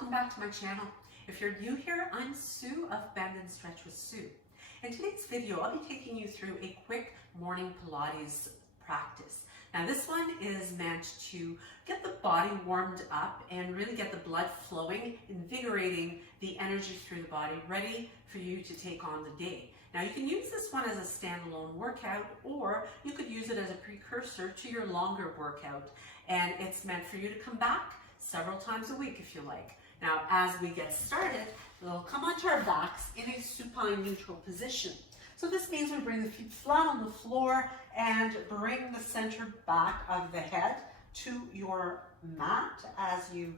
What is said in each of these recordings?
welcome back to my channel. If you're new here, I'm Sue of Bendnstretch with Sue. In today's video, I'll be taking you through a quick morning Pilates practice. Now this one is meant to get the body warmed up and really get the blood flowing, invigorating the energy through the body, ready for you to take on the day. Now you can use this one as a standalone workout, or you could use it as a precursor to your longer workout, and it's meant for you to come back several times a week if you like. Now as we get started, we'll come onto our backs in a supine neutral position. So this means we bring the feet flat on the floor and bring the center back of the head to your mat as you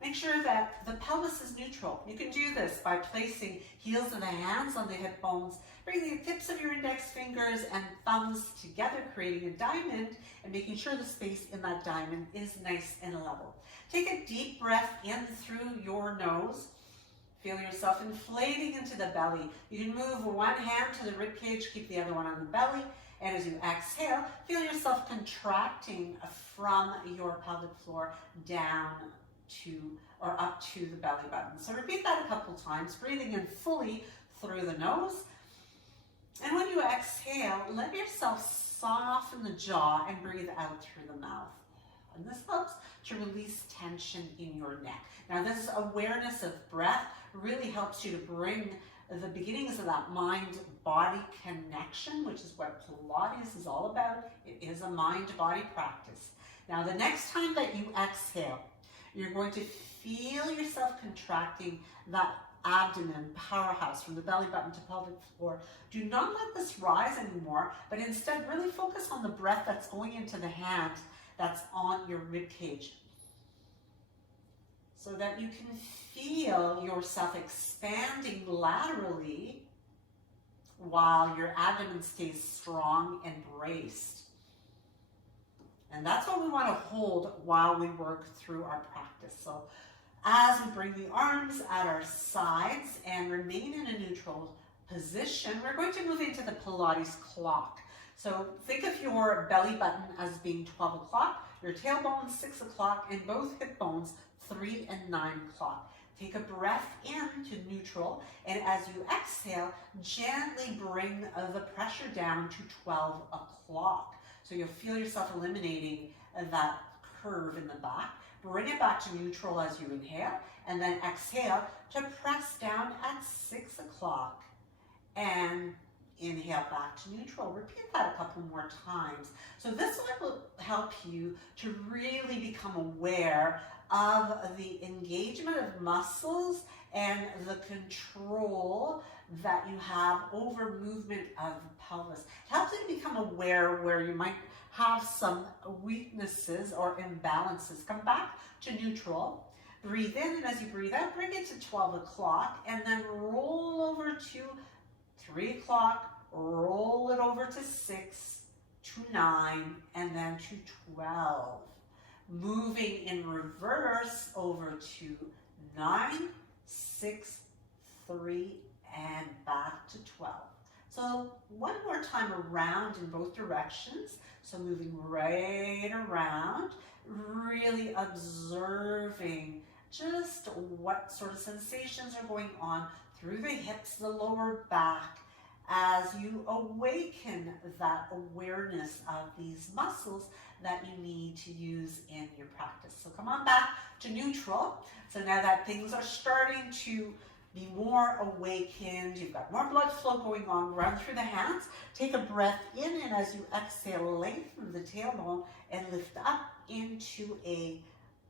make sure that the pelvis is neutral. You can do this by placing heels of the hands on the hip bones, bringing the tips of your index fingers and thumbs together, creating a diamond, and making sure the space in that diamond is nice and level. Take a deep breath in through your nose. Feel yourself inflating into the belly. You can move one hand to the rib cage, keep the other one on the belly, and as you exhale, feel yourself contracting from your pelvic floor down to or up to the belly button. So repeat that a couple times, breathing in fully through the nose. And when you exhale, let yourself soften the jaw and breathe out through the mouth. And this helps to release tension in your neck. Now this awareness of breath really helps you to bring the beginnings of that mind-body connection, which is what Pilates is all about. It is a mind-body practice. Now the next time that you exhale, you're going to feel yourself contracting that abdomen powerhouse from the belly button to pelvic floor. Do not let this rise anymore, but instead really focus on the breath that's going into the hand that's on your rib cage, so that you can feel yourself expanding laterally while your abdomen stays strong and braced. And that's what we want to hold while we work through our practice. So as we bring the arms at our sides and remain in a neutral position, we're going to move into the Pilates clock. So think of your belly button as being 12 o'clock, your tailbone 6 o'clock, and both hip bones 3 and 9 o'clock. Take a breath in to neutral, and as you exhale, gently bring the pressure down to 12 o'clock. So you'll feel yourself eliminating that curve in the back. Bring it back to neutral as you inhale, and then exhale to press down at 6 o'clock. And inhale back to neutral. Repeat that a couple more times. So this one will help you to really become aware of the engagement of muscles and the control that you have over movement of the pelvis. It helps you to become aware where you might have some weaknesses or imbalances. Come back to neutral. Breathe in, and as you breathe out, bring it to 12 o'clock, and then roll over to 3 o'clock, roll it over to 6, to 9, and then to 12. Moving in reverse over to 9, 6, 3, and back to 12. So one more time around in both directions. So moving right around, really observing just what sort of sensations are going on through the hips, the lower back, as you awaken that awareness of these muscles that you need to use in your practice. So come on back to neutral. So now that things are starting to be more awakened, you've got more blood flow going on, run through the hands, take a breath in, and as you exhale, lengthen the tailbone and lift up into a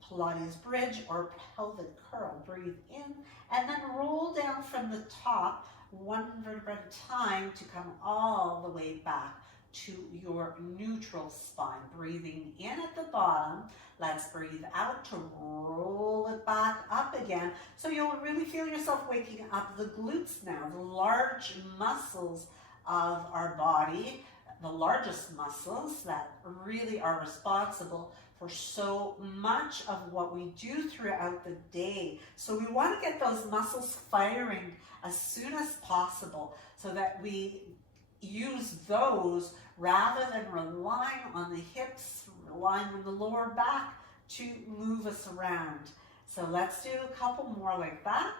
Pilates bridge or pelvic curl. Breathe in, and then roll down from the top, one vertebra at a time, to come all the way back to your neutral spine. Breathing in at the bottom, let's breathe out to roll it back up again. So you'll really feel yourself waking up the glutes now, the large muscles of our body, the largest muscles that really are responsible for so much of what we do throughout the day. So we want to get those muscles firing as soon as possible so that we use those rather than relying on the hips, relying on the lower back to move us around. So let's do a couple more like that.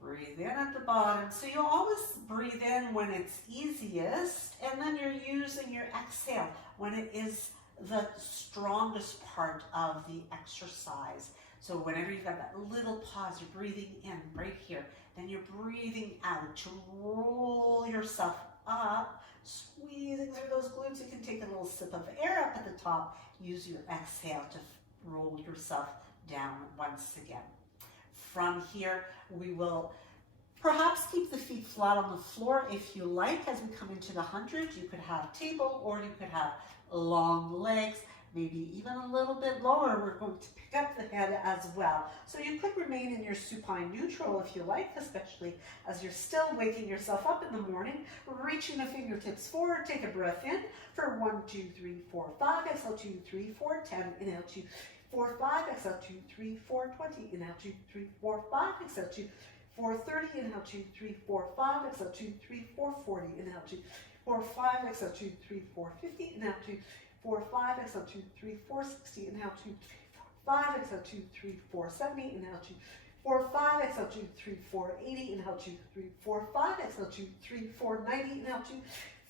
Breathe in at the bottom. So you always breathe in when it's easiest, and then you're using your exhale when it is the strongest part of the exercise. So whenever you've got that little pause, you're breathing in right here. Then you're breathing out to roll yourself up, squeezing through those glutes. You can take a little sip of air up at the top. Use your exhale to roll yourself down once again. From here, we will perhaps keep the feet flat on the floor if you like. As we come into the 100, you could have table or you could have long legs, maybe even a little bit lower. We're going to pick up the head as well. So you could remain in your supine neutral if you like, especially as you're still waking yourself up in the morning. Reaching the fingertips forward, take a breath in for 1, 2, 3, 4, 5, exhale 2, 3, 4, 10, inhale 2, 4, 5, exhale 2, 3, 4, 20, inhale 2, 3, 4, 5, exhale 2, 4, 30, inhale 2, 3, 4, 5, exhale 2, 3, 4, 40, inhale 2, 4, 5, exhale 2, 3, 4, 50, inhale 2, 4, 5, exhale 2, 3, 4, 60, inhale 2, 5, exhale 2, 3, 4, 70, inhale 2, 4, 5, exhale 2, 3, 4, 80, inhale 2, 3, 4, 5, exhale 2, 3, 4, 90, inhale 2,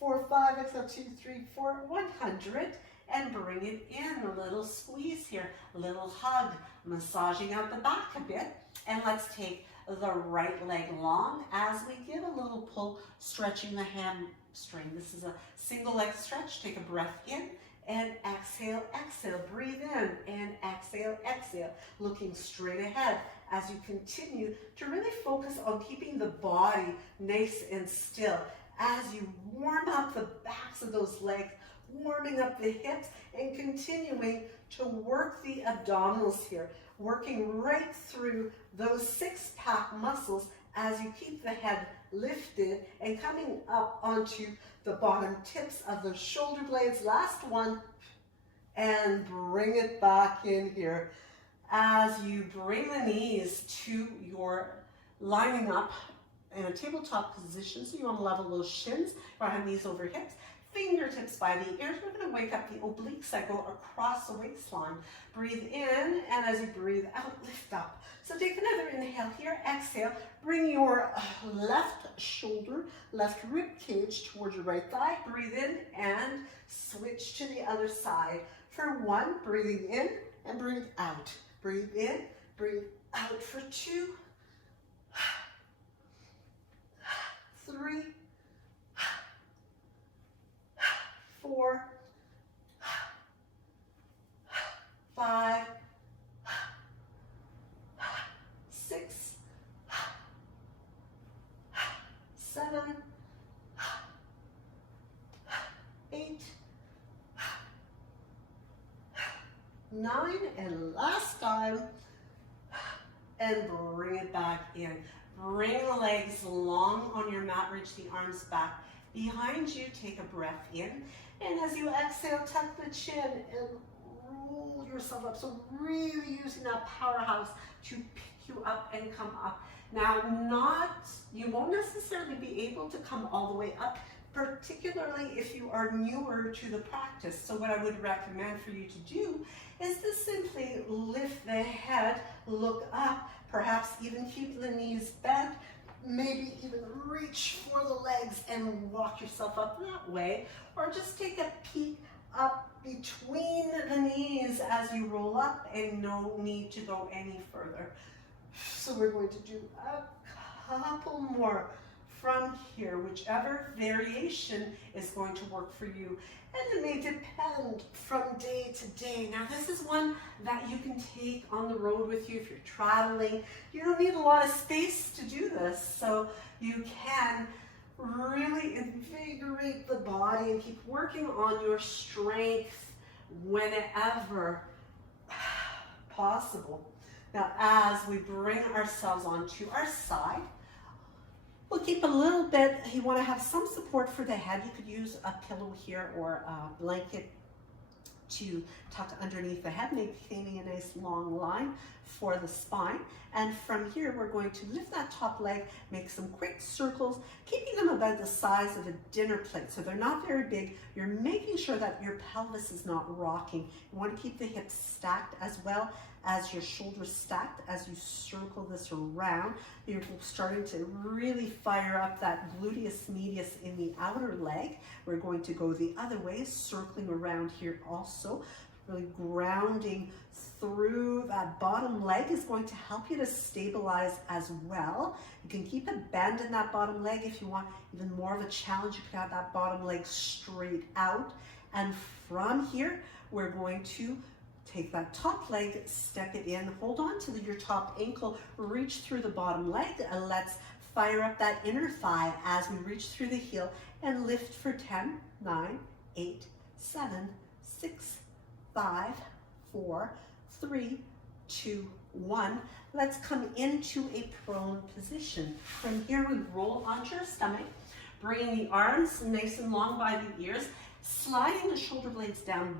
4, 5, exhale 2, 3, 4, 100. And bring it in, a little squeeze here, a little hug, massaging out the back a bit. And let's take the right leg long as we give a little pull, stretching the hamstring. This is a single leg stretch. Take a breath in and exhale, exhale. Breathe in and exhale, exhale. Looking straight ahead as you continue to really focus on keeping the body nice and still as you warm up the backs of those legs, warming up the hips and continuing to work the abdominals here, working right through those six-pack muscles as you keep the head lifted and coming up onto the bottom tips of the shoulder blades. Last one, and bring it back in here. As you bring the knees to your lining up in a tabletop position, so you want to level those shins, right hand knees over hips, fingertips by the ears. We're going to wake up the obliques that go across the waistline. Breathe in, and as you breathe out, lift up. So take another inhale here, exhale. Bring your left shoulder, left rib cage towards your right thigh. Breathe in and switch to the other side. For 1, breathing in and breathe out. Breathe in, breathe out for 2, 3, 4, 5, 6, 7, 8, 9, and last time, and bring it back in. Bring the legs long on your mat, reach the arms back behind you, take a breath in, and as you exhale, tuck the chin and roll yourself up. So really using that powerhouse to pick you up and come up. Now, you won't necessarily be able to come all the way up, particularly if you are newer to the practice. So what I would recommend for you to do is to simply lift the head, look up, perhaps even keep the knees bent, maybe even reach for the legs and walk yourself up that way, or just take a peek up between the knees as you roll up, and no need to go any further. So we're going to do a couple more from here, whichever variation is going to work for you. And it may depend from day to day. Now, this is one that you can take on the road with you if you're traveling. You don't need a lot of space to do this, so you can really invigorate the body and keep working on your strength whenever possible. Now, as we bring ourselves onto our side, we'll keep a little bit, you want to have some support for the head. You could use a pillow here or a blanket to tuck underneath the head, maintaining a nice long line for the spine. And from here, we're going to lift that top leg, make some quick circles, keeping them about the size of a dinner plate. So they're not very big. You're making sure that your pelvis is not rocking. You want to keep the hips stacked as well as your shoulders stacked as you circle this around. You're starting to really fire up that gluteus medius in the outer leg. We're going to go the other way, circling around here also. Really grounding through that bottom leg is going to help you to stabilize as well. You can keep a bend in that bottom leg if you want even more of a challenge. You can have that bottom leg straight out. And from here, we're going to take that top leg, step it in, hold on to your top ankle, reach through the bottom leg, and let's fire up that inner thigh as we reach through the heel and lift for 10, 9, 8, 7, 6, 5, 4, 3, 2, 1. Let's come into a prone position. From here, we roll onto your stomach, bringing the arms nice and long by the ears, sliding the shoulder blades down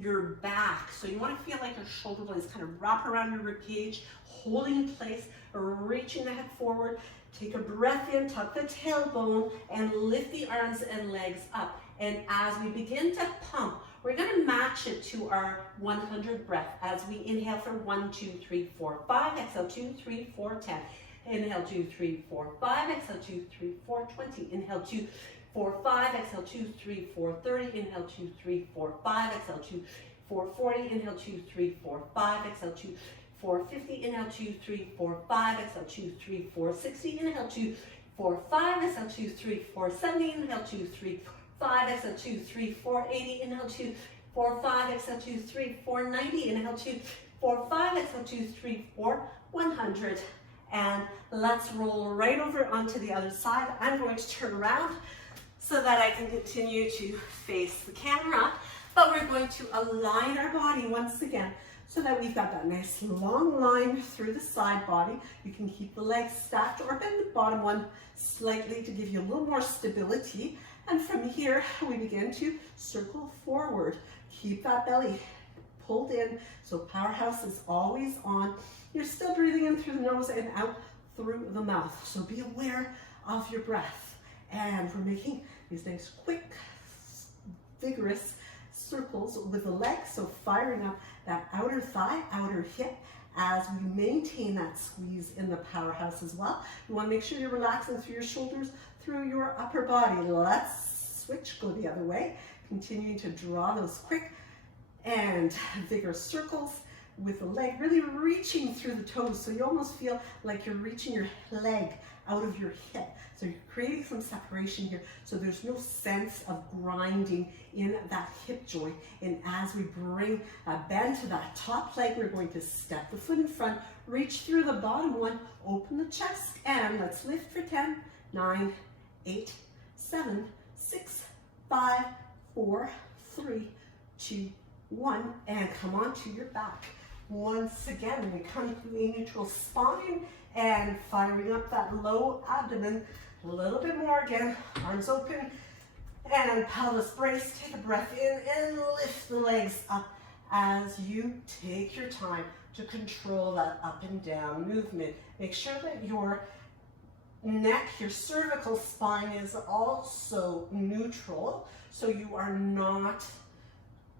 your back. So you want to feel like your shoulder blades kind of wrap around your rib cage, holding in place, reaching the head forward. Take a breath in, tuck the tailbone, and lift the arms and legs up. And as we begin to pump, we're going to match it to our 100 breath as we inhale for 1, 2, 3, 4, 5. Exhale 2, 3, 4, 10. Inhale 2, 3, 4, 5. Exhale 2, 3, 4, 20. Inhale 2, 4, 5. Exhale 2, 3, 4, 30. Inhale 2, 3, 4, 5. Exhale 2, 4, 40. Inhale 2, 3, 4, 5. Exhale 2, 4, 50. Inhale 2, 3, 4, 5. Exhale 2, 3, 4, 60. Inhale 2, 4, 5. Exhale 2, 3, 4, 70. Inhale 2, 3, 5. Exhale 2, 3, 4, 80. Inhale 2, 4, 5. Exhale 2, 3, 4, 90. Inhale 2, 4, 5. Exhale 2, 3, 4, 100. And let's roll right over onto the other side. I'm going to turn around so that I can continue to face the camera. But we're going to align our body once again so that we've got that nice long line through the side body. You can keep the legs stacked or bend the bottom one slightly to give you a little more stability. And from here, we begin to circle forward. Keep that belly pulled in so powerhouse is always on. You're still breathing in through the nose and out through the mouth. So be aware of your breath. And we're making these nice, quick, vigorous circles with the legs. So firing up that outer thigh, outer hip, as we maintain that squeeze in the powerhouse as well. You want to make sure you're relaxing through your shoulders, through your upper body. Let's switch, go the other way. Continuing to draw those quick and vigorous circles with the leg, really reaching through the toes. So you almost feel like you're reaching your leg out of your hip. So you're creating some separation here. So there's no sense of grinding in that hip joint. And as we bring a bend to that top leg, we're going to step the foot in front, reach through the bottom one, open the chest, and let's lift for 10, 9, 8, 7, 6, 5, 4, 3, 2, 1, and come onto your back. Once again, we come to a neutral spine and firing up that low abdomen a little bit more again. Arms open and pelvis brace. Take a breath in and lift the legs up as you take your time to control that up and down movement. Make sure that your neck, your cervical spine is also neutral, so you are not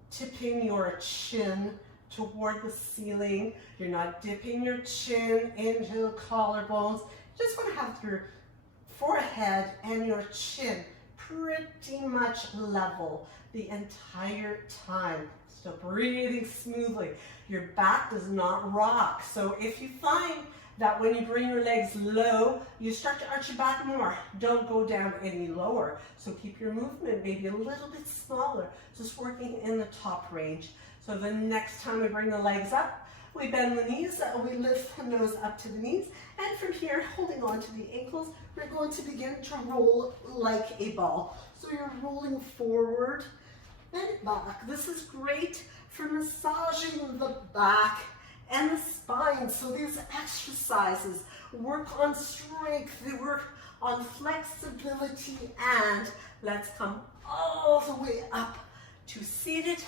tipping your chin toward the ceiling. You're not dipping your chin into the collarbones. You just want to have your forehead and your chin pretty much level the entire time. Still breathing smoothly. Your back does not rock. So if you find that when you bring your legs low, you start to arch your back more, don't go down any lower. So keep your movement maybe a little bit smaller, just working in the top range. So the next time we bring the legs up, we bend the knees, we lift the nose up to the knees, and from here, holding on to the ankles, we're going to begin to roll like a ball. So you're rolling forward and back. This is great for massaging the back and the spine. So these exercises work on strength, they work on flexibility, and let's come all the way up to seated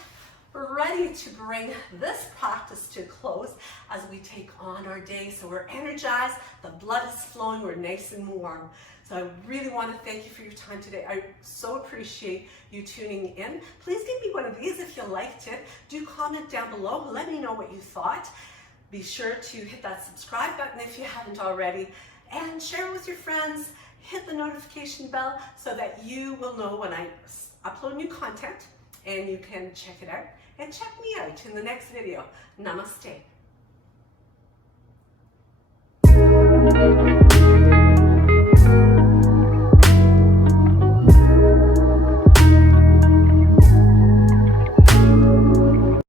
ready to bring this practice to a close as we take on our day. So we're energized, the blood is flowing, we're nice and warm. So I really want to thank you for your time today. I so appreciate you tuning in. Please give me one of these if you liked it. Do comment down below. Let me know what you thought. Be sure to hit that subscribe button if you haven't already, and share it with your friends. Hit the notification bell so that you will know when I upload new content, and you can check it out. And check me out in the next video. Namaste.